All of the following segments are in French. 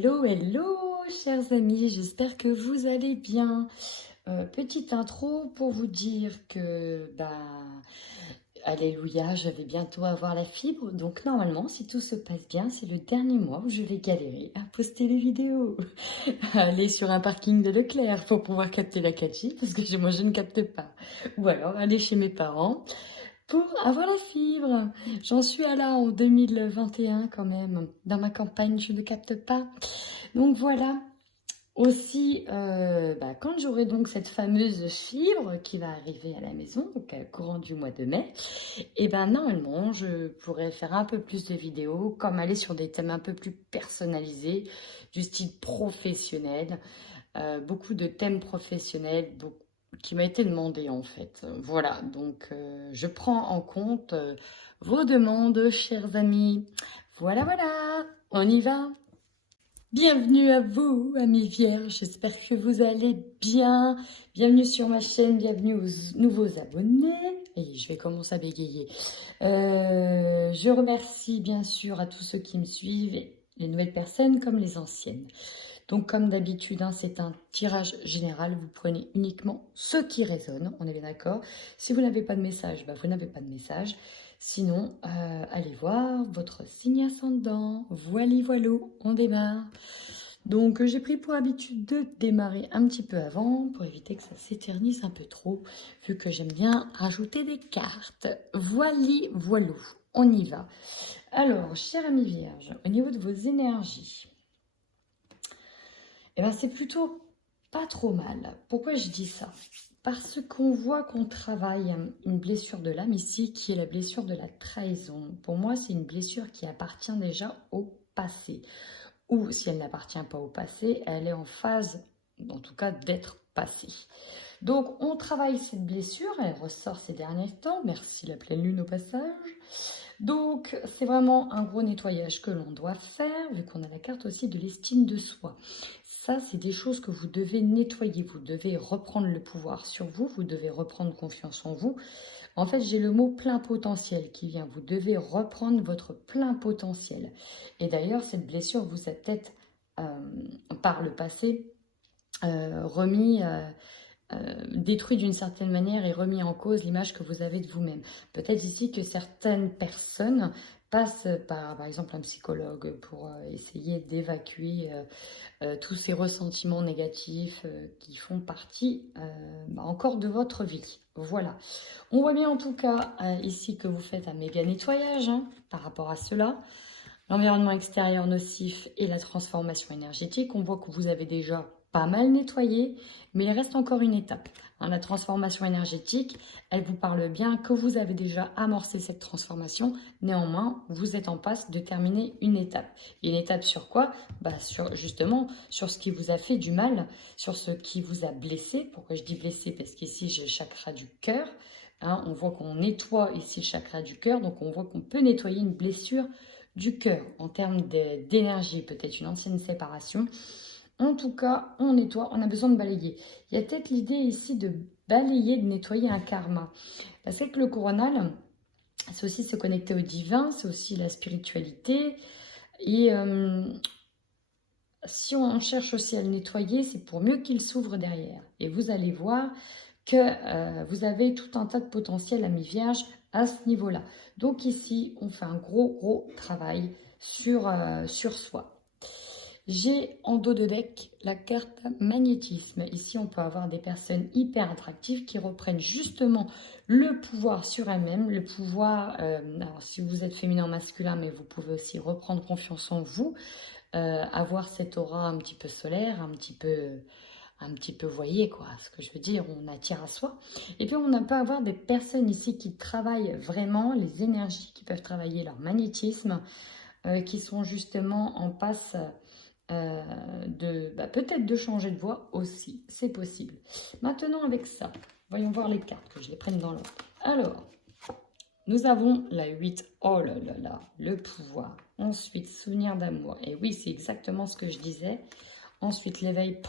Hello, hello, chers amis, j'espère que vous allez bien. Petite intro pour vous dire que, alléluia, je vais bientôt avoir la fibre. Donc normalement, si tout se passe bien, c'est le dernier mois où je vais galérer à poster les vidéos. Aller sur un parking de Leclerc pour pouvoir capter la 4G, parce que moi je ne capte pas. Ou alors aller chez mes parents pour avoir la fibre. J'en suis à là en 2021 quand même. Dans ma campagne, je ne capte pas. Donc voilà. Aussi, quand j'aurai donc cette fameuse fibre qui va arriver à la maison, donc courant du mois de mai, et normalement, je pourrais faire un peu plus de vidéos, comme aller sur des thèmes un peu plus personnalisés, du style professionnel, beaucoup de thèmes professionnels, qui m'a été demandé en fait. Voilà, donc je prends en compte vos demandes, chers amis. Voilà, voilà, on y va. Bienvenue à vous, amis vierges, j'espère que vous allez bien. Bienvenue sur ma chaîne, bienvenue aux nouveaux abonnés. Et je vais commencer à bégayer. Je remercie bien sûr à tous ceux qui me suivent, les nouvelles personnes comme les anciennes. Donc comme d'habitude, c'est un tirage général, vous prenez uniquement ce qui résonne, on est bien d'accord. Si vous n'avez pas de message, vous n'avez pas de message. Sinon, allez voir votre signe ascendant. Voili voilou, on démarre. Donc j'ai pris pour habitude de démarrer un petit peu avant pour éviter que ça s'éternise un peu trop, vu que j'aime bien rajouter des cartes. Voili voilou, on y va. Alors, chère amie vierge, au niveau de vos énergies, c'est plutôt pas trop mal. Pourquoi je dis ça? Parce qu'on voit qu'on travaille une blessure de l'âme ici, qui est la blessure de la trahison. Pour moi, c'est une blessure qui appartient déjà au passé. Ou si elle n'appartient pas au passé, elle est en phase, en tout cas, d'être passée. Donc, on travaille cette blessure, elle ressort ces derniers temps. Merci la pleine lune au passage. Donc, c'est vraiment un gros nettoyage que l'on doit faire, vu qu'on a la carte aussi de l'estime de soi. Ça, c'est des choses que vous devez nettoyer. Vous devez reprendre le pouvoir sur vous. Vous devez reprendre confiance en vous. En fait, j'ai le mot plein potentiel qui vient. Vous devez reprendre votre plein potentiel. Et d'ailleurs, cette blessure vous a peut-être, par le passé, remis... détruit d'une certaine manière et remis en cause l'image que vous avez de vous-même. Peut-être ici que certaines personnes passent par exemple, un psychologue pour essayer d'évacuer tous ces ressentiments négatifs qui font partie encore de votre vie. Voilà. On voit bien en tout cas ici que vous faites un méga nettoyage par rapport à cela. L'environnement extérieur nocif et la transformation énergétique, on voit que vous avez déjà pas mal nettoyé, mais il reste encore une étape. La transformation énergétique, elle vous parle bien que vous avez déjà amorcé cette transformation. Néanmoins, vous êtes en passe de terminer une étape. Et une étape sur quoi? Justement, sur ce qui vous a fait du mal, sur ce qui vous a blessé. Pourquoi je dis blessé? Parce qu'ici, j'ai le chakra du cœur. On voit qu'on nettoie ici le chakra du cœur, donc on voit qu'on peut nettoyer une blessure du cœur en termes d'énergie, peut-être une ancienne séparation. En tout cas, on nettoie, on a besoin de balayer. Il y a peut-être l'idée ici de balayer, de nettoyer un karma. Parce que le coronal, c'est aussi se connecter au divin, c'est aussi la spiritualité. Et si on cherche aussi à le nettoyer, c'est pour mieux qu'il s'ouvre derrière. Et vous allez voir que vous avez tout un tas de potentiel à mi-vierge à ce niveau-là. Donc ici, on fait un gros travail sur soi. J'ai en dos de deck la carte magnétisme. Ici, on peut avoir des personnes hyper attractives qui reprennent justement le pouvoir sur elles-mêmes. Le pouvoir, alors si vous êtes féminin ou masculin, mais vous pouvez aussi reprendre confiance en vous. Avoir cette aura un petit peu solaire, un petit peu, voyez quoi, ce que je veux dire, on attire à soi. Et puis on peut avoir des personnes ici qui travaillent vraiment les énergies, qui peuvent travailler leur magnétisme, qui sont justement en passe peut-être de changer de voie aussi, c'est possible. Maintenant avec ça, voyons voir les cartes, que je les prenne dans l'ordre. Alors, nous avons la 8, oh là là là, le pouvoir. Ensuite, souvenir d'amour, et oui, c'est exactement ce que je disais. Ensuite, l'éveil,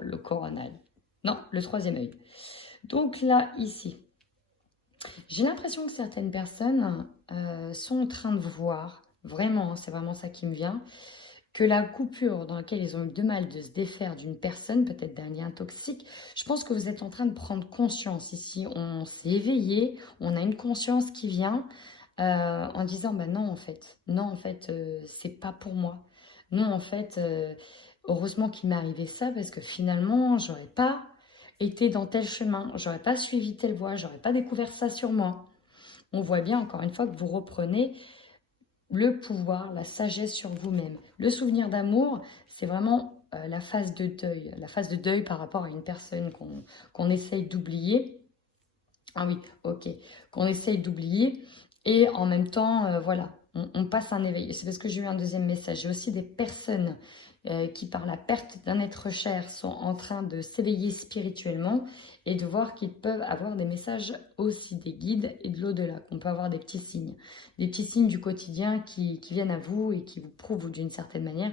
le coronal. Non, le troisième œil. Donc là, ici, j'ai l'impression que certaines personnes sont en train de voir, vraiment, c'est vraiment ça qui me vient, que la coupure dans laquelle ils ont eu de mal de se défaire d'une personne, peut-être d'un lien toxique, je pense que vous êtes en train de prendre conscience ici. On s'est éveillé, on a une conscience qui vient en disant, bah non, en fait, c'est pas pour moi. Non, en fait, heureusement qu'il m'est arrivé ça parce que finalement, j'aurais pas été dans tel chemin, j'aurais pas suivi telle voie, j'aurais pas découvert ça sur moi. On voit bien encore une fois que vous reprenez le pouvoir, la sagesse sur vous-même. Le souvenir d'amour, c'est vraiment la phase de deuil par rapport à une personne qu'on essaye d'oublier. Ah oui, ok, qu'on essaye d'oublier. Et en même temps, voilà, on passe un éveil. C'est parce que j'ai eu un deuxième message. J'ai aussi des personnes qui, par la perte d'un être cher, sont en train de s'éveiller spirituellement et de voir qu'ils peuvent avoir des messages aussi des guides et de l'au-delà, qu'on peut avoir des petits signes du quotidien qui viennent à vous et qui vous prouvent d'une certaine manière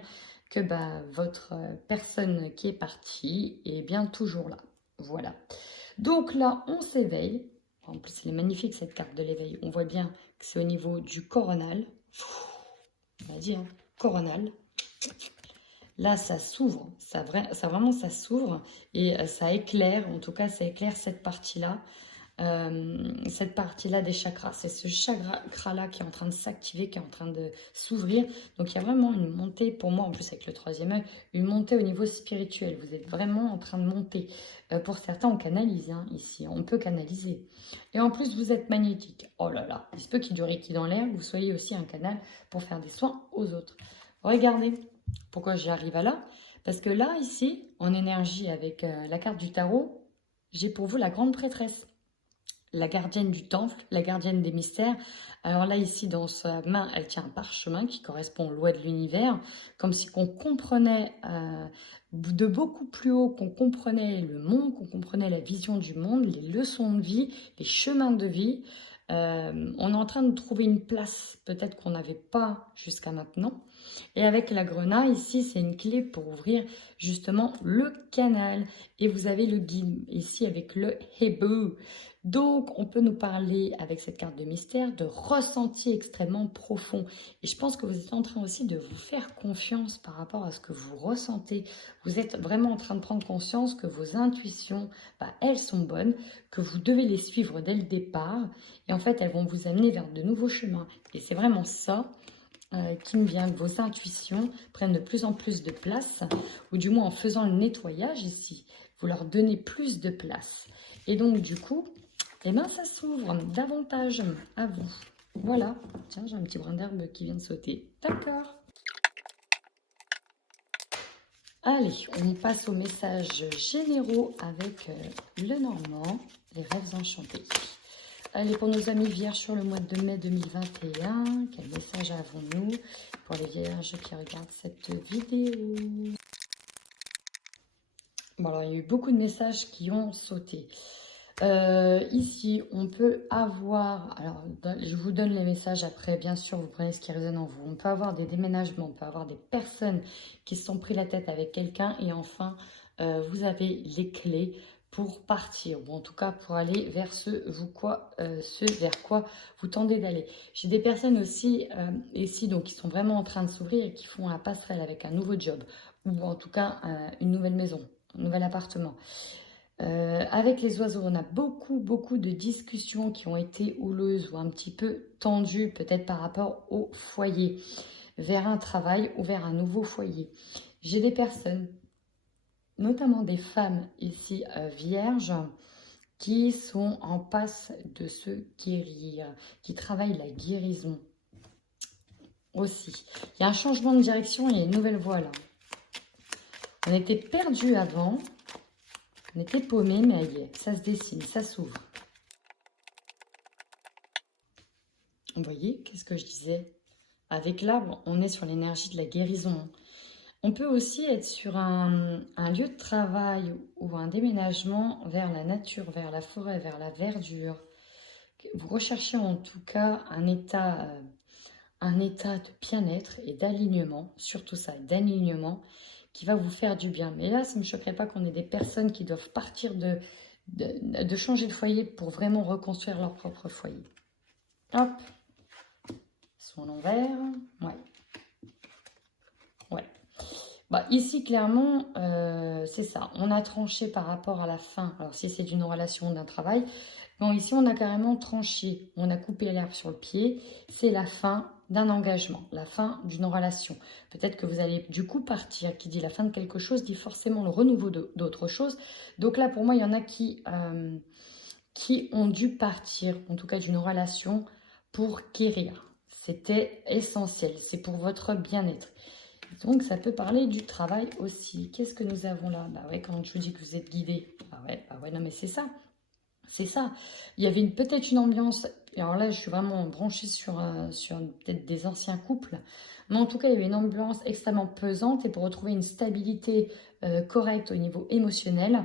que bah, votre personne qui est partie est bien toujours là. Voilà. Donc là, on s'éveille. En plus, elle est magnifique cette carte de l'éveil. On voit bien que c'est au niveau du coronal. On va dire, hein, coronal. Là, ça s'ouvre. Ça s'ouvre et ça éclaire. En tout cas, ça éclaire cette partie-là. Cette partie-là des chakras. C'est ce chakra-là qui est en train de s'activer, qui est en train de s'ouvrir. Donc, il y a vraiment une montée, pour moi, en plus avec le troisième œil, une montée au niveau spirituel. Vous êtes vraiment en train de monter. Pour certains, on canalise hein, ici. On peut canaliser. Et en plus, vous êtes magnétique. Oh là là, il se peut qu'il y ait du Reiki dans l'air, que vous soyez aussi un canal pour faire des soins aux autres. Regardez, pourquoi j'y arrive à là? Parce que là, ici, en énergie avec la carte du tarot, j'ai pour vous la grande prêtresse. La gardienne du temple, la gardienne des mystères. Alors là, ici, dans sa main, elle tient un parchemin qui correspond aux lois de l'univers, comme si on comprenait de beaucoup plus haut, qu'on comprenait le monde, qu'on comprenait la vision du monde, les leçons de vie, les chemins de vie. On est en train de trouver une place, peut-être qu'on n'avait pas jusqu'à maintenant. Et avec la grenade, ici, c'est une clé pour ouvrir justement le canal. Et vous avez le guide ici avec le hibou. Donc, on peut nous parler avec cette carte de mystère de ressenti extrêmement profond. Et je pense que vous êtes en train aussi de vous faire confiance par rapport à ce que vous ressentez. Vous êtes vraiment en train de prendre conscience que vos intuitions, bah, elles sont bonnes, que vous devez les suivre dès le départ. Et en fait, elles vont vous amener vers de nouveaux chemins. Et c'est vraiment ça qui me vient, que vos intuitions prennent de plus en plus de place, ou du moins en faisant le nettoyage ici, vous leur donnez plus de place. Et donc, du coup, eh ben, ça s'ouvre davantage à vous. Voilà. Tiens, j'ai un petit brin d'herbe qui vient de sauter. D'accord. Allez, on passe aux messages généraux avec le Normand, les rêves enchantés. Allez, pour nos amis vierges sur le mois de mai 2021, quel message avons-nous pour les vierges qui regardent cette vidéo? Bon, alors, il y a eu beaucoup de messages qui ont sauté. Ici, on peut avoir, alors je vous donne les messages après, bien sûr, vous prenez ce qui résonne en vous. On peut avoir des déménagements, on peut avoir des personnes qui se sont pris la tête avec quelqu'un et enfin, vous avez les clés pour partir, ou en tout cas pour aller vers ce vers quoi vous tendez d'aller. J'ai des personnes aussi ici donc, qui sont vraiment en train de s'ouvrir et qui font la passerelle avec un nouveau job, ou en tout cas une nouvelle maison, un nouvel appartement. Avec les oiseaux, on a beaucoup de discussions qui ont été houleuses ou un petit peu tendues, peut-être par rapport au foyer, vers un travail ou vers un nouveau foyer. J'ai des personnes, notamment des femmes ici vierges, qui sont en passe de se guérir, qui travaillent la guérison aussi. Il y a un changement de direction, il y a une nouvelle voie là. On était perdu avant. On était paumé, mais ça se dessine, ça s'ouvre. Vous voyez, qu'est-ce que je disais? Avec l'arbre, on est sur l'énergie de la guérison. On peut aussi être sur un lieu de travail ou un déménagement vers la nature, vers la forêt, vers la verdure. Vous recherchez en tout cas un état de bien-être et d'alignement, surtout ça, d'alignement, qui va vous faire du bien. Mais là, ça ne me choquerait pas qu'on ait des personnes qui doivent partir de changer de foyer pour vraiment reconstruire leur propre foyer. Hop. Ils sont à l'envers. Ouais. Ouais. Bah, ici, clairement, c'est ça. On a tranché par rapport à la fin. Alors, si c'est d'une relation ou d'un travail, bon, ici, on a carrément tranché. On a coupé l'herbe sur le pied. C'est la fin d'un engagement, la fin d'une relation. Peut-être que vous allez du coup partir. Qui dit la fin de quelque chose, dit forcément le renouveau d'autre chose. Donc là, pour moi, il y en a qui ont dû partir, en tout cas d'une relation, pour guérir. C'était essentiel. C'est pour votre bien-être. Donc, ça peut parler du travail aussi. Qu'est-ce que nous avons là? Bah ouais, quand je vous dis que vous êtes guidé. Bah ouais, non mais c'est ça. C'est ça. Il y avait peut-être une ambiance. Alors là, je suis vraiment branchée sur peut-être des anciens couples. Mais en tout cas, il y avait une ambiance extrêmement pesante. Et pour retrouver une stabilité correcte au niveau émotionnel,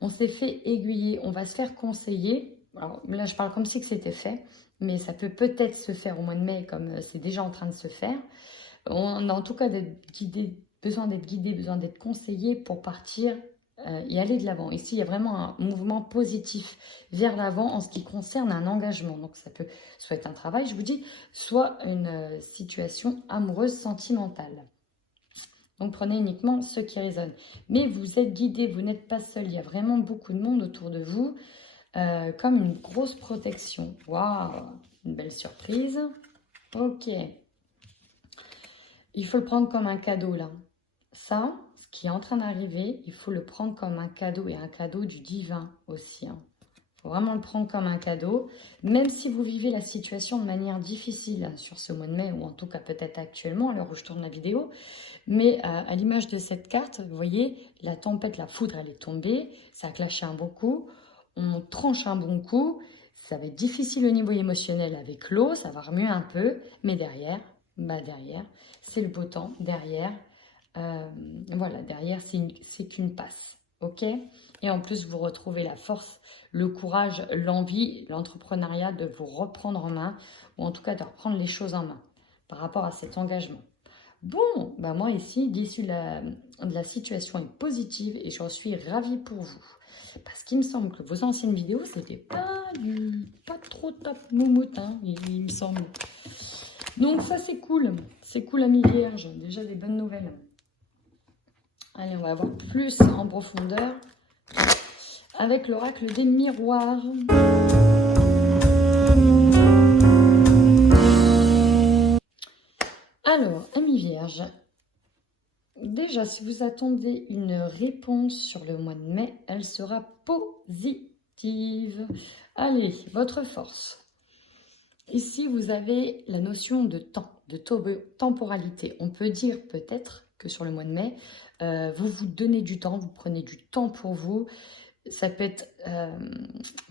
on s'est fait aiguiller. On va se faire conseiller. Alors là, je parle comme si que c'était fait. Mais ça peut peut-être se faire au mois de mai, comme c'est déjà en train de se faire. On a en tout cas besoin d'être guidé, besoin d'être conseillé pour partir et aller de l'avant. Ici, il y a vraiment un mouvement positif vers l'avant en ce qui concerne un engagement. Donc, ça peut soit être un travail, je vous dis, soit une situation amoureuse, sentimentale. Donc, prenez uniquement ce qui résonne. Mais vous êtes guidé, vous n'êtes pas seul. Il y a vraiment beaucoup de monde autour de vous, comme une grosse protection. Waouh, une belle surprise. Ok. Il faut le prendre comme un cadeau là. Ça, ce qui est en train d'arriver, il faut le prendre comme un cadeau et un cadeau du divin aussi. Hein. Il faut vraiment le prendre comme un cadeau. Même si vous vivez la situation de manière difficile sur ce mois de mai, ou en tout cas peut-être actuellement à l'heure où je tourne la vidéo, mais à l'image de cette carte, vous voyez, la tempête, la foudre, elle est tombée, ça a clashé un bon coup, on tranche un bon coup, ça va être difficile au niveau émotionnel avec l'eau, ça va remuer un peu, mais derrière, c'est le beau temps. Derrière, voilà, derrière, c'est qu'une passe. Ok? Et en plus, vous retrouvez la force, le courage, l'envie, l'entrepreneuriat de vous reprendre en main, ou en tout cas de reprendre les choses en main par rapport à cet engagement. Bon, bah moi ici, l'issue de la situation est positive et j'en suis ravie pour vous. Parce qu'il me semble que vos anciennes vidéos, c'était pas trop top moumoute, hein, il me semble. Donc ça c'est cool ami Vierge, déjà des bonnes nouvelles. Allez, on va voir plus en profondeur avec l'oracle des miroirs. Alors, ami Vierge, déjà si vous attendez une réponse sur le mois de mai, elle sera positive. Allez, votre force. Ici, vous avez la notion de temps, de temporalité. On peut dire peut-être que sur le mois de mai, vous vous donnez du temps, vous prenez du temps pour vous. Ça peut être,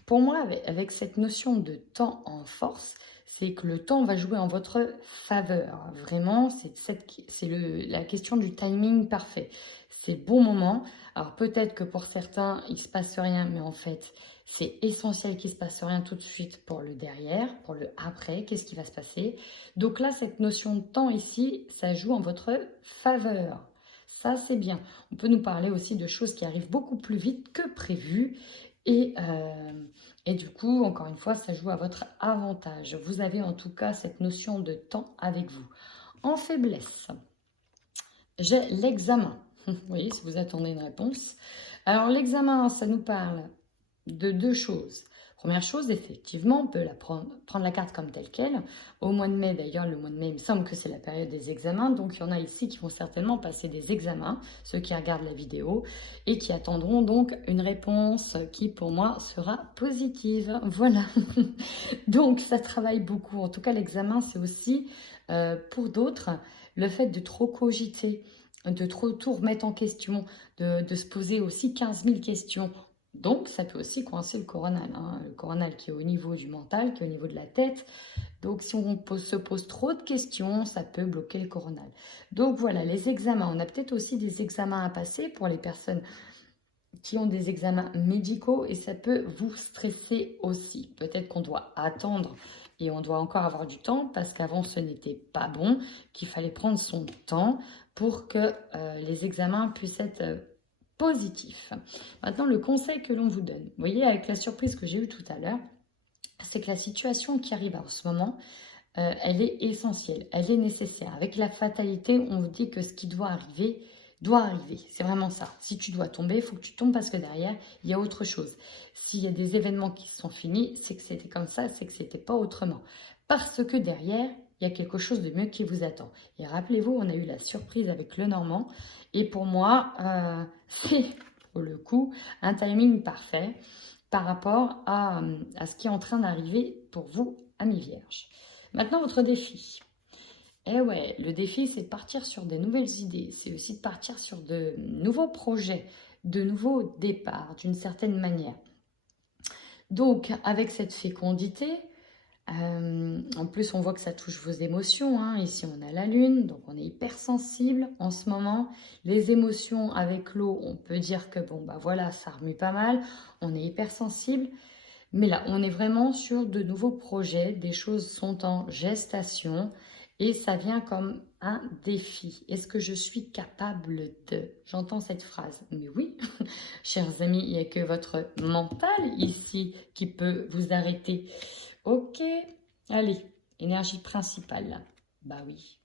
pour moi, avec cette notion de temps en force, c'est que le temps va jouer en votre faveur. Vraiment, c'est la question du timing parfait. C'est bon moment. Alors peut-être que pour certains, il ne se passe rien, mais en fait, c'est essentiel qu'il ne se passe rien tout de suite pour le derrière, pour le après, qu'est-ce qui va se passer. Donc là, cette notion de temps ici, ça joue en votre faveur. Ça, c'est bien. On peut nous parler aussi de choses qui arrivent beaucoup plus vite que prévu. Et du coup, encore une fois, ça joue à votre avantage. Vous avez en tout cas cette notion de temps avec vous. En faiblesse, j'ai l'examen. Vous voyez, si vous attendez une réponse. Alors, l'examen, ça nous parle de deux choses. Première chose, effectivement, on peut prendre la carte comme telle qu'elle. Au mois de mai, d'ailleurs, le mois de mai, il me semble que c'est la période des examens. Donc, il y en a ici qui vont certainement passer des examens, ceux qui regardent la vidéo, et qui attendront donc une réponse qui, pour moi, sera positive. Voilà. Donc, ça travaille beaucoup. En tout cas, l'examen, c'est aussi, pour d'autres, le fait de trop cogiter, de trop tout remettre en question, de se poser aussi 15 000 questions. Donc, ça peut aussi coincer le coronal. Hein. Le coronal qui est au niveau du mental, qui est au niveau de la tête. Donc, si on se pose trop de questions, ça peut bloquer le coronal. Donc, voilà, les examens. On a peut-être aussi des examens à passer pour les personnes qui ont des examens médicaux et ça peut vous stresser aussi. Peut-être qu'on doit attendre et on doit encore avoir du temps parce qu'avant, ce n'était pas bon, qu'il fallait prendre son temps pour que les examens puissent être positif. Maintenant, le conseil que l'on vous donne, vous voyez, avec la surprise que j'ai eue tout à l'heure, c'est que la situation qui arrive en ce moment, elle est essentielle, elle est nécessaire. Avec la fatalité, on vous dit que ce qui doit arriver, doit arriver. C'est vraiment ça. Si tu dois tomber, il faut que tu tombes parce que derrière, il y a autre chose. S'il y a des événements qui sont finis, c'est que c'était comme ça, c'est que c'était pas autrement. Parce que derrière, il y a quelque chose de mieux qui vous attend. Et rappelez-vous, on a eu la surprise avec le Normand. Et pour moi, c'est pour le coup un timing parfait par rapport à ce qui est en train d'arriver pour vous, amis vierges. Maintenant, votre défi. Eh ouais, le défi, c'est de partir sur des nouvelles idées. C'est aussi de partir sur de nouveaux projets, de nouveaux départs, d'une certaine manière. Donc, avec cette fécondité, en plus, on voit que ça touche vos émotions. Hein. Ici, on a la lune, donc on est hypersensible en ce moment. Les émotions avec l'eau, on peut dire que bon, bah voilà, ça remue pas mal. On est hypersensible. Mais là, on est vraiment sur de nouveaux projets. Des choses sont en gestation et ça vient comme un défi. Est-ce que je suis capable de? J'entends cette phrase. Mais oui, chers amis, il n'y a que votre mental ici qui peut vous arrêter. Ok, allez, énergie principale. Bah oui,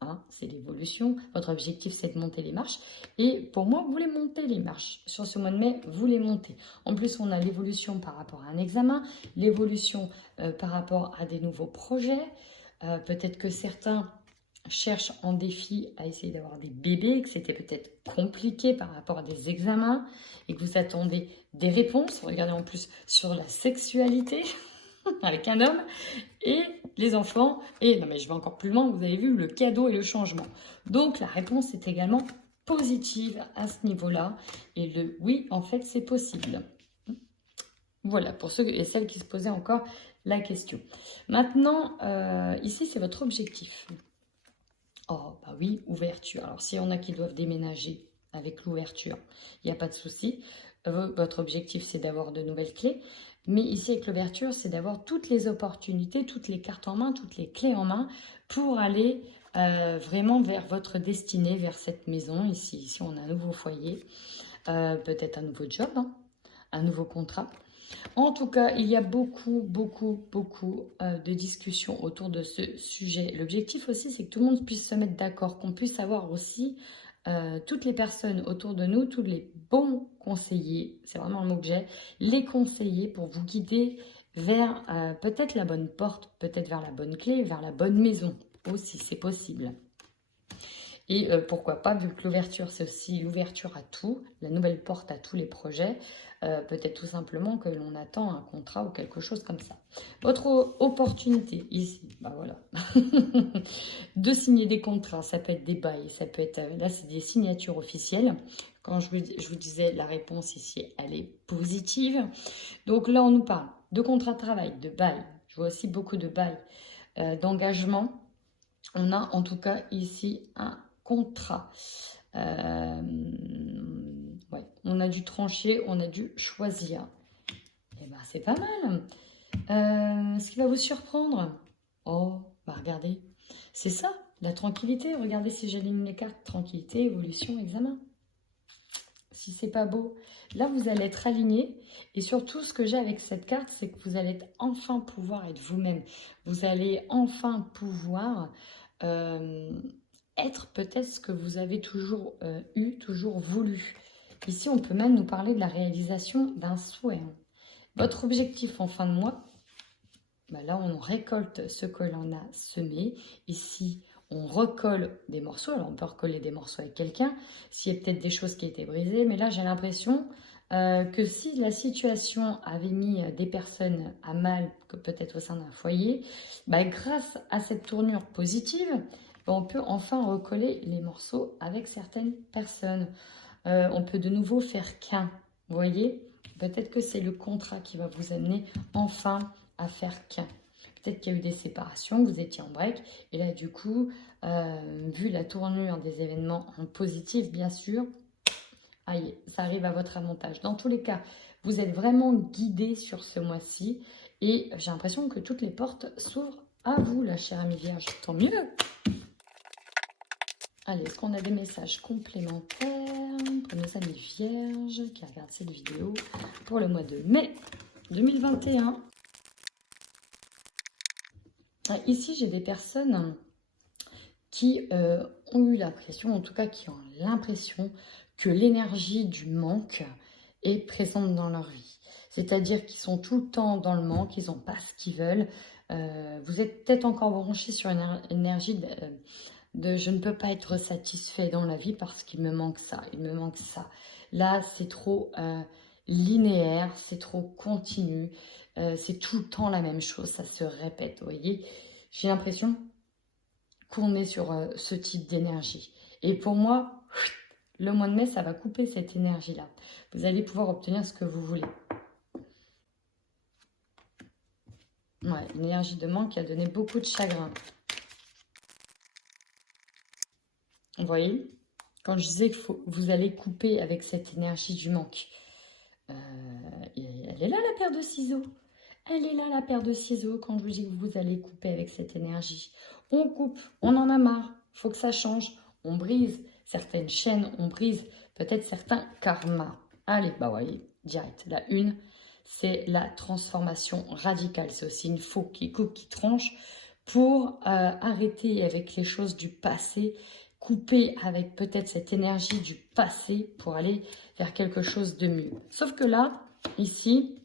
hein, c'est l'évolution. Votre objectif, c'est de monter les marches. Et pour moi, vous les montez les marches. Sur ce mois de mai, vous les montez. En plus, on a l'évolution par rapport à un examen, l'évolution par rapport à des nouveaux projets. Peut-être que certains cherchent en défi à essayer d'avoir des bébés, que c'était peut-être compliqué par rapport à des examens et que vous attendez des réponses. Regardez en plus sur la sexualité avec un homme et les enfants. Et non mais je vais encore plus loin, vous avez vu le cadeau et le changement. Donc la réponse est également positive à ce niveau-là. Et le oui, en fait, c'est possible. Voilà, pour ceux et celles qui se posaient encore la question. Maintenant, ici, c'est votre objectif. Oh, bah oui, ouverture. Alors, s'il y en a qui doivent déménager avec l'ouverture, il n'y a pas de souci. Votre objectif, c'est d'avoir de nouvelles clés. Mais ici, avec l'ouverture, c'est d'avoir toutes les opportunités, toutes les cartes en main, toutes les clés en main pour aller vraiment vers votre destinée, vers cette maison. Ici on a un nouveau foyer, peut-être un nouveau job, hein, un nouveau contrat. En tout cas, il y a beaucoup de discussions autour de ce sujet. L'objectif aussi, c'est que tout le monde puisse se mettre d'accord, qu'on puisse avoir aussi toutes les personnes autour de nous, tous les bons conseillers, c'est vraiment le mot que j'ai, les conseillers pour vous guider vers peut-être la bonne porte, peut-être vers la bonne clé, vers la bonne maison aussi, c'est possible. Et pourquoi pas, vu que l'ouverture, c'est aussi l'ouverture à tout, la nouvelle porte à tous les projets, peut-être tout simplement que l'on attend un contrat ou quelque chose comme ça. Votre opportunité ici, bah voilà, de signer des contrats, ça peut être des bails, ça peut être, là c'est des signatures officielles. Quand je vous disais, la réponse ici, elle est positive. Donc là, on nous parle de contrat de travail, de bail, je vois aussi beaucoup de bail, d'engagement. On a en tout cas ici un contrat. Ouais, on a dû trancher, on a dû choisir. Et ben c'est pas mal. Ce qui va vous surprendre, oh, bah regardez, c'est ça, la tranquillité. Regardez si j'aligne les cartes, tranquillité, évolution, examen. Si c'est pas beau, là vous allez être aligné. Et surtout, ce que j'ai avec cette carte, c'est que vous allez enfin pouvoir être vous-même. Vous allez enfin pouvoir être peut-être ce que vous avez toujours eu, toujours voulu. Ici, on peut même nous parler de la réalisation d'un souhait. Votre objectif en fin de mois, bah là, on récolte ce que l'on a semé. Ici, on recolle des morceaux. Alors, on peut recoller des morceaux avec quelqu'un, s'il y a peut-être des choses qui étaient brisées. Mais là, j'ai l'impression que si la situation avait mis des personnes à mal, peut-être au sein d'un foyer, bah, grâce à cette tournure positive, bah, on peut enfin recoller les morceaux avec certaines personnes. On peut de nouveau faire qu'un. Vous voyez, peut-être que c'est le contrat qui va vous amener enfin à faire qu'un. Peut-être qu'il y a eu des séparations, vous étiez en break. Et là, du coup, vu la tournure des événements en positif, bien sûr, aïe, ça arrive à votre avantage. Dans tous les cas, vous êtes vraiment guidé sur ce mois-ci. Et j'ai l'impression que toutes les portes s'ouvrent à vous, la chère amie vierge. Tant mieux. Allez, est-ce qu'on a des messages complémentaires pour nos amis vierges qui regardent cette vidéo pour le mois de mai 2021? Ici, j'ai des personnes qui ont eu l'impression, en tout cas qui ont l'impression que l'énergie du manque est présente dans leur vie. C'est-à-dire qu'ils sont tout le temps dans le manque, ils n'ont pas ce qu'ils veulent. Vous êtes peut-être encore branché sur une énergie de je ne peux pas être satisfait dans la vie parce qu'il me manque ça, il me manque ça. Là, c'est trop linéaire, c'est trop continu, c'est tout le temps la même chose, ça se répète, vous voyez. J'ai l'impression qu'on est sur ce type d'énergie. Et pour moi, le mois de mai, ça va couper cette énergie-là. Vous allez pouvoir obtenir ce que vous voulez. Ouais, une énergie de manque qui a donné beaucoup de chagrin. Vous voyez, quand je disais que vous allez couper avec cette énergie du manque, elle est là la paire de ciseaux. Elle est là la paire de ciseaux quand je vous dis que vous allez couper avec cette énergie. On coupe, on en a marre, il faut que ça change. On brise certaines chaînes, on brise peut-être certains karmas. Allez, bah voyez, direct. La une, c'est la transformation radicale. C'est aussi une faux qui coupe, qui tranche pour arrêter avec les choses du passé, couper avec peut-être cette énergie du passé pour aller vers quelque chose de mieux. Sauf que là, ici,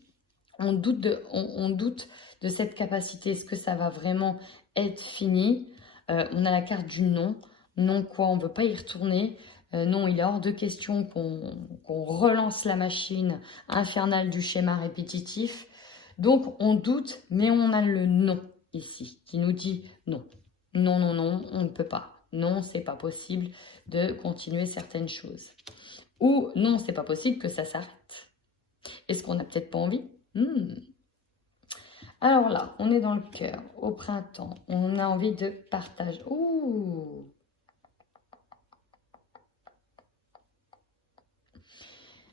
on doute de cette capacité. Est-ce que ça va vraiment être fini? On a la carte du non. Non quoi? On ne veut pas y retourner. Non, il est hors de question qu'on relance la machine infernale du schéma répétitif. Donc, on doute, mais on a le non ici qui nous dit non. Non, non, non, on ne peut pas. Non, c'est pas possible de continuer certaines choses. Ou non, c'est pas possible que ça s'arrête. Est-ce qu'on n'a peut-être pas envie? Alors là, on est dans le cœur, au printemps. On a envie de partage. Ouh!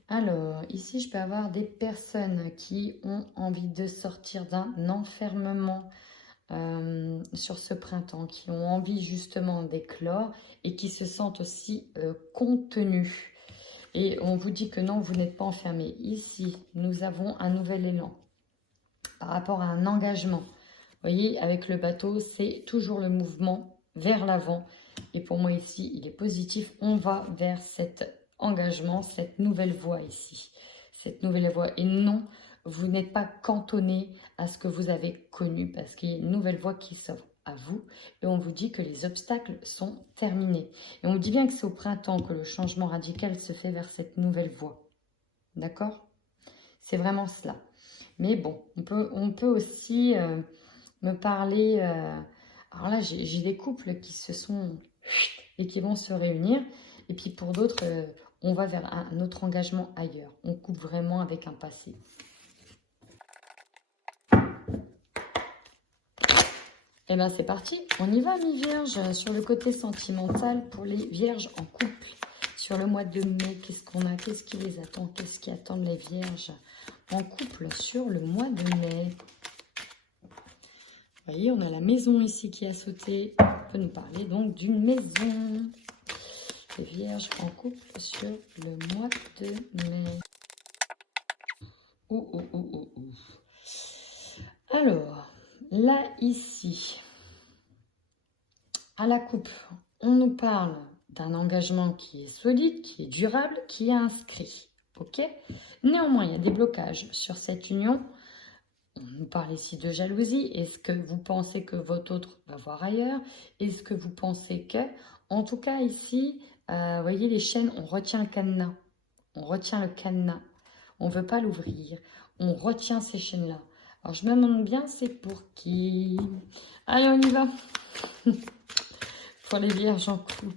Alors, ici, je peux avoir des personnes qui ont envie de sortir d'un enfermement sur ce printemps, qui ont envie justement d'éclore et qui se sentent aussi contenues. Et on vous dit que non, vous n'êtes pas enfermé. Ici, nous avons un nouvel élan par rapport à un engagement. Vous voyez, avec le bateau, c'est toujours le mouvement vers l'avant. Et pour moi ici, il est positif. On va vers cet engagement, cette nouvelle voie ici. Cette nouvelle voie. Et non, vous n'êtes pas cantonné à ce que vous avez connu parce qu'il y a une nouvelle voie qui s'offre à vous. Et on vous dit que les obstacles sont terminés. Et on vous dit bien que c'est au printemps que le changement radical se fait vers cette nouvelle voie. D'accord? C'est vraiment cela. Mais bon, on peut aussi me parler... alors là, j'ai des couples qui se sont... et qui vont se réunir. Et puis pour d'autres, on va vers un autre engagement ailleurs. On coupe vraiment avec un passé. Et bien c'est parti, on y va mi-vierge. Sur le côté sentimental pour les vierges en couple. Sur le mois de mai, qu'est-ce qu'on a? Qu'est-ce qui les attend? Qu'est-ce qui attend les vierges en couple sur le mois de mai? Vous voyez, on a la maison ici qui a sauté. On peut nous parler donc d'une maison. Les vierges en couple sur le mois de mai. Ouh, ouh, ouh, ouh, ouh. Alors, là, ici, à la coupe, on nous parle d'un engagement qui est solide, qui est durable, qui est inscrit. Ok? Néanmoins, il y a des blocages sur cette union. On nous parle ici de jalousie. Est-ce que vous pensez que votre autre va voir ailleurs? Est-ce que vous pensez que... En tout cas, ici, vous voyez les chaînes, on retient le cadenas. On retient le cadenas. On ne veut pas l'ouvrir. On retient ces chaînes-là. Alors, je me demande bien, c'est pour qui? Allez, on y va. Pour les vierges en couple.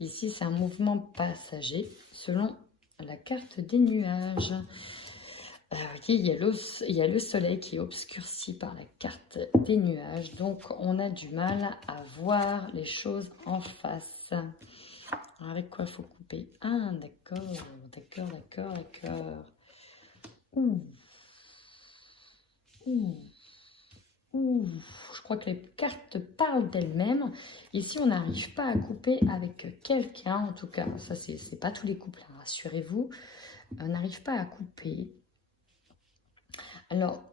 Ici, c'est un mouvement passager selon la carte des nuages. Il y a le soleil qui est obscurci par la carte des nuages. Donc, on a du mal à voir les choses en face. Alors, avec quoi il faut couper? Ah, d'accord, d'accord, d'accord, d'accord. Ouh. Ouh. Ouh. Je crois que les cartes parlent d'elles-mêmes. Ici, on n'arrive pas à couper avec quelqu'un. En tout cas, ça, c'est pas tous les couples, hein, rassurez-vous. On n'arrive pas à couper. Alors,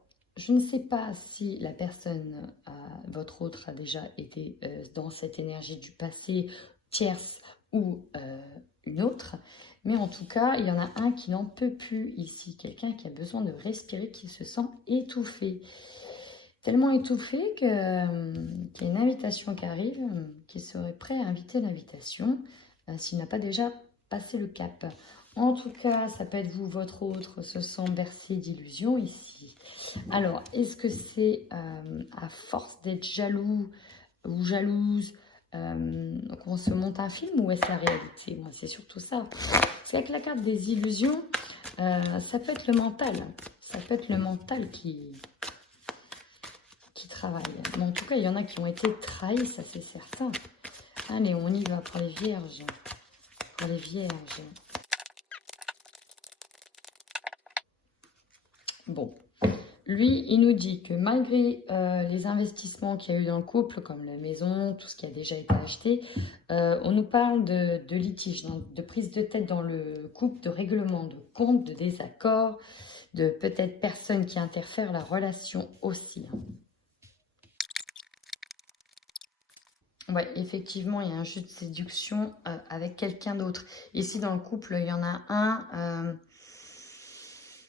je ne sais pas si la personne, votre autre, a déjà été dans cette énergie du passé, tierce ou une autre. Mais en tout cas, il y en a un qui n'en peut plus ici. Quelqu'un qui a besoin de respirer, qui se sent étouffé. Tellement étouffé qu'il y a une invitation qui arrive, qui serait prêt à inviter l'invitation, s'il n'a pas déjà passé le cap. En tout cas, ça peut être vous, votre autre, se sent bercé d'illusions ici. Alors, est-ce que c'est à force d'être jaloux ou jalouse qu'on se monte un film, ou est-ce la réalité? Moi, c'est surtout ça. C'est avec la carte des illusions, ça peut être le mental. Ça peut être le mental qui travaille. Mais en tout cas, il y en a qui ont été trahis, ça c'est certain. Allez, on y va pour les vierges. Pour les vierges. Bon. Lui, il nous dit que malgré les investissements qu'il y a eu dans le couple, comme la maison, tout ce qui a déjà été acheté, on nous parle de litige, de prise de tête dans le couple, de règlement de compte, de désaccord, de peut-être personnes qui interfèrent la relation aussi. Ouais, effectivement, il y a un jeu de séduction avec quelqu'un d'autre. Ici, dans le couple, il y en a un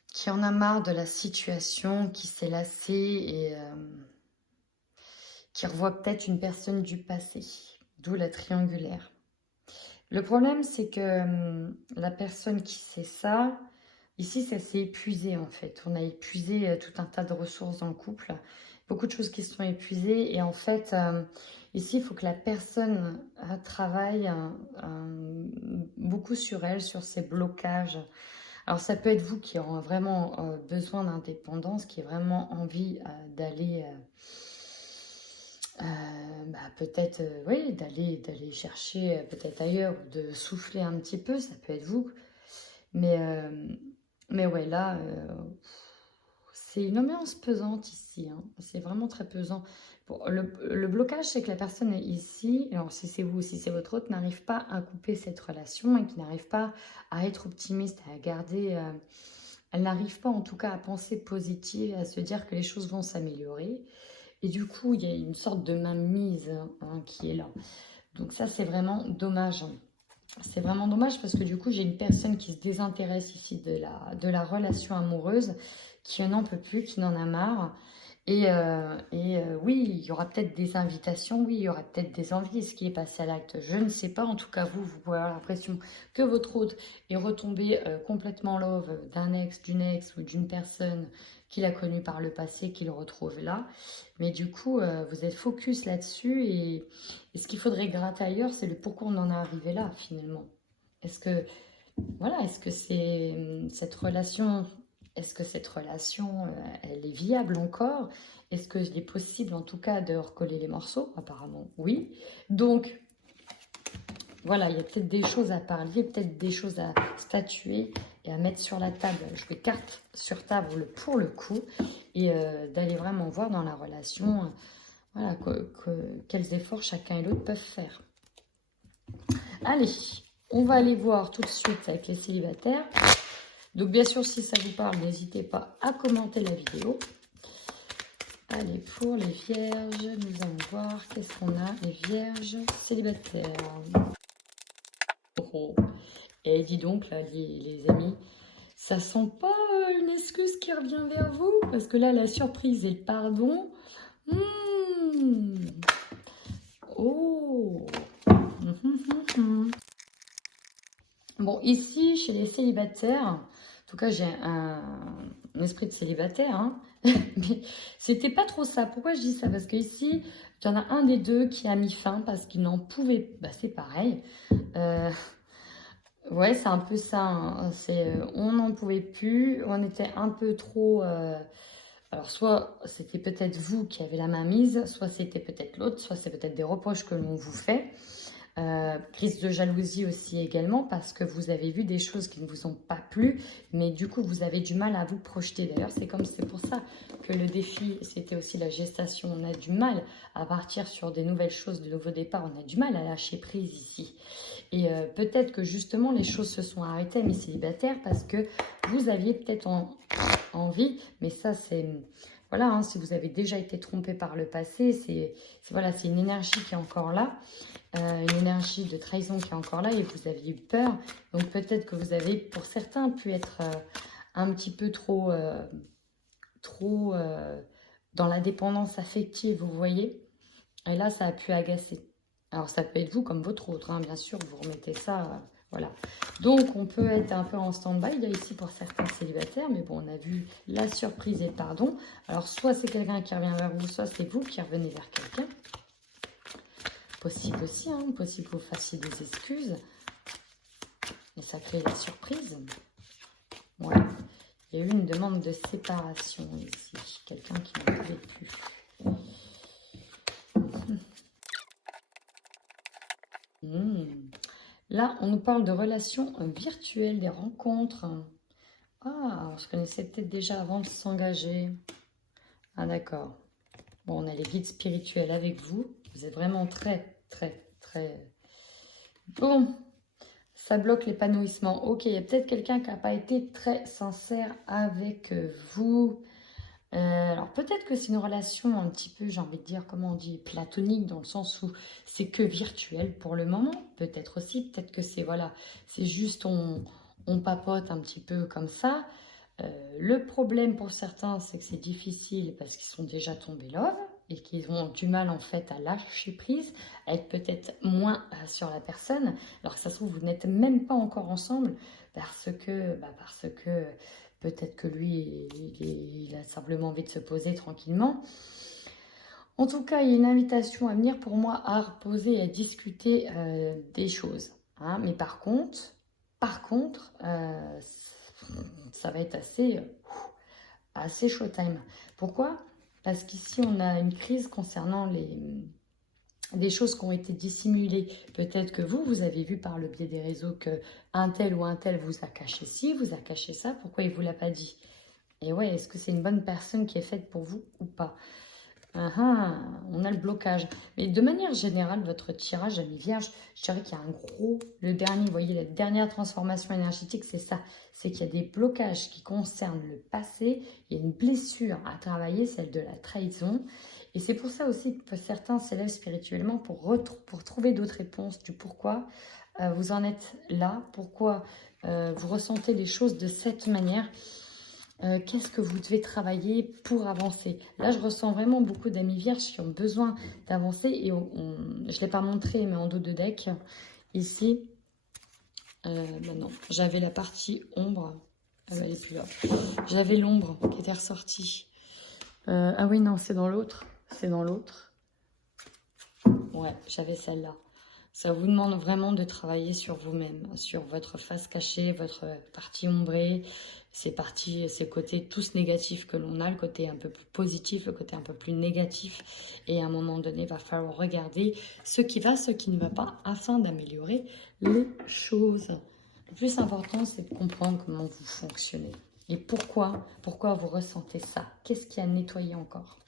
qui en a marre de la situation, qui s'est lassé et qui revoit peut-être une personne du passé, d'où la triangulaire. Le problème, c'est que la personne qui sait ça, ici, ça s'est épuisé en fait. On a épuisé tout un tas de ressources dans le couple, beaucoup de choses qui se sont épuisées et en fait... ici, il faut que la personne travaille beaucoup sur elle, sur ses blocages. Alors, ça peut être vous qui aurez vraiment besoin d'indépendance, qui a vraiment envie d'aller, peut-être, oui, d'aller chercher peut-être ailleurs, de souffler un petit peu, ça peut être vous. Mais ouais, là, c'est une ambiance pesante ici, hein. C'est vraiment très pesant. Bon, le blocage, c'est que la personne est ici, alors si c'est vous ou si c'est votre autre, n'arrive pas à couper cette relation et qui n'arrive pas à être optimiste, à garder... elle n'arrive pas en tout cas à penser positive, à se dire que les choses vont s'améliorer. Et du coup, il y a une sorte de mainmise qui est là. Donc ça, c'est vraiment dommage. C'est vraiment dommage parce que du coup, j'ai une personne qui se désintéresse ici de la relation amoureuse, qui n'en peut plus, qui n'en a marre. Et oui, il y aura peut-être des invitations, oui, il y aura peut-être des envies, ce qui est passé à l'acte. Je ne sais pas, en tout cas, vous pouvez avoir l'impression que votre autre est retombé complètement en love d'un ex, d'une ex ou d'une personne qu'il a connue par le passé, qu'il retrouve là. Mais du coup, vous êtes focus là-dessus et ce qu'il faudrait gratter ailleurs, c'est le pourquoi on en est arrivé là, finalement. Est-ce que, voilà, est-ce que c'est cette relation... Est-ce que cette relation, elle est viable encore? Est-ce qu'il est possible, en tout cas, de recoller les morceaux? Apparemment, oui. Donc, voilà, il y a peut-être des choses à parler, peut-être des choses à statuer et à mettre sur la table. Je fais carte sur table pour le coup et d'aller vraiment voir dans la relation, voilà, quels efforts chacun et l'autre peuvent faire. Allez, on va aller voir tout de suite avec les célibataires. Donc, bien sûr, si ça vous parle, n'hésitez pas à commenter la vidéo. Allez, pour les vierges, nous allons voir qu'est-ce qu'on a, les vierges célibataires. Oh. Et dis donc, là, les amis, ça sent pas une excuse qui revient vers vous? Parce que là, la surprise et le pardon... Oh. Bon, ici, chez les célibataires, en tout cas, j'ai un esprit de célibataire, hein, mais c'était pas trop ça. Pourquoi je dis ça? Parce qu'ici, il y en a un des deux qui a mis fin parce qu'il n'en pouvait... Bah, c'est pareil. Ouais, c'est un peu ça, hein. On n'en pouvait plus, on était un peu trop... alors, soit c'était peut-être vous qui avez la main mise, soit c'était peut-être l'autre, soit c'est peut-être des reproches que l'on vous fait. Crise de jalousie aussi également parce que vous avez vu des choses qui ne vous ont pas plu, mais du coup vous avez du mal à vous projeter. D'ailleurs c'est pour ça que le défi c'était aussi la gestation. On a du mal à partir sur des nouvelles choses, de nouveaux départs, on a du mal à lâcher prise ici. Et peut-être que justement les choses se sont arrêtées mes célibataires parce que vous aviez peut-être envie, mais ça c'est... voilà, hein, si vous avez déjà été trompé par le passé, voilà, c'est une énergie qui est encore là, une énergie de trahison qui est encore là et vous aviez eu peur. Donc peut-être que vous avez, pour certains, pu être un petit peu trop dans la dépendance affective, vous voyez. Et là, ça a pu agacer. Alors, ça peut être vous comme votre autre, hein, bien sûr, vous remettez ça, voilà. Donc, on peut être un peu en stand-by, là, ici, pour certains célibataires, mais bon, on a vu la surprise et le pardon. Alors, soit c'est quelqu'un qui revient vers vous, soit c'est vous qui revenez vers quelqu'un. Possible aussi, hein, possible que vous fassiez des excuses. Et ça crée la surprise. Ouais. Il y a eu une demande de séparation ici. Quelqu'un qui ne pouvait plus. Là, on nous parle de relations virtuelles, des rencontres. Ah, on se connaissait peut-être déjà avant de s'engager. Ah, d'accord. Bon, on a les guides spirituels avec vous. Vous êtes vraiment très, très, très... Bon, ça bloque l'épanouissement. Ok, il y a peut-être quelqu'un qui n'a pas été très sincère avec vous. Alors peut-être que c'est une relation un petit peu, j'ai envie de dire, comment on dit, platonique, dans le sens où c'est que virtuel pour le moment. Peut-être aussi, peut-être que c'est, voilà, c'est juste on papote un petit peu comme ça. Le problème pour certains, c'est que c'est difficile parce qu'ils sont déjà tombés love et qu'ils ont du mal en fait à lâcher prise, à être peut-être moins sur la personne. Alors que ça se trouve, vous n'êtes même pas encore ensemble parce que peut-être que lui, il a simplement envie de se poser tranquillement. En tout cas, il y a une invitation à venir pour moi à reposer et à discuter des choses. Hein. Mais par contre, ça va être assez showtime. Pourquoi? Parce qu'ici, on a une crise concernant des choses qui ont été dissimulées. Peut-être que vous avez vu par le biais des réseaux que un tel ou un tel vous a caché ci, vous a caché ça. Pourquoi il ne vous l'a pas dit? Et ouais, est-ce que c'est une bonne personne qui est faite pour vous ou pas? On a le blocage. Mais de manière générale, votre tirage à mi-vierge, je dirais qu'il y a un gros, le dernier, vous voyez, la dernière transformation énergétique, c'est ça. C'est qu'il y a des blocages qui concernent le passé. Il y a une blessure à travailler, celle de la trahison. Et c'est pour ça aussi que certains s'élèvent spirituellement pour trouver d'autres réponses du pourquoi vous en êtes là, pourquoi vous ressentez les choses de cette manière. Qu'est-ce que vous devez travailler pour avancer? Là, je ressens vraiment beaucoup d'amis vierges qui ont besoin d'avancer. Et je ne l'ai pas montré, mais en dos de deck, ici, non, j'avais la partie ombre. Elle n'est plus là. J'avais l'ombre qui était ressortie. Ah oui, non, c'est dans l'autre. C'est dans l'autre. Ouais, j'avais celle-là. Ça vous demande vraiment de travailler sur vous-même, sur votre face cachée, votre partie ombrée, ces côtés tous négatifs que l'on a, le côté un peu plus positif, le côté un peu plus négatif. Et à un moment donné, il va falloir regarder ce qui va, ce qui ne va pas, afin d'améliorer les choses. Le plus important, c'est de comprendre comment vous fonctionnez. Et pourquoi vous ressentez ça? Qu'est-ce qui a nettoyé encore?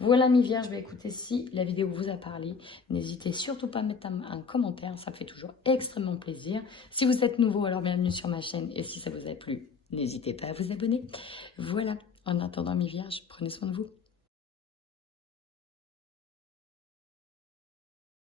Voilà mes vierges, écoutez, si la vidéo vous a parlé, n'hésitez surtout pas à mettre un commentaire, ça me fait toujours extrêmement plaisir. Si vous êtes nouveau, alors bienvenue sur ma chaîne et si ça vous a plu, n'hésitez pas à vous abonner. Voilà, en attendant mes vierges, prenez soin de vous.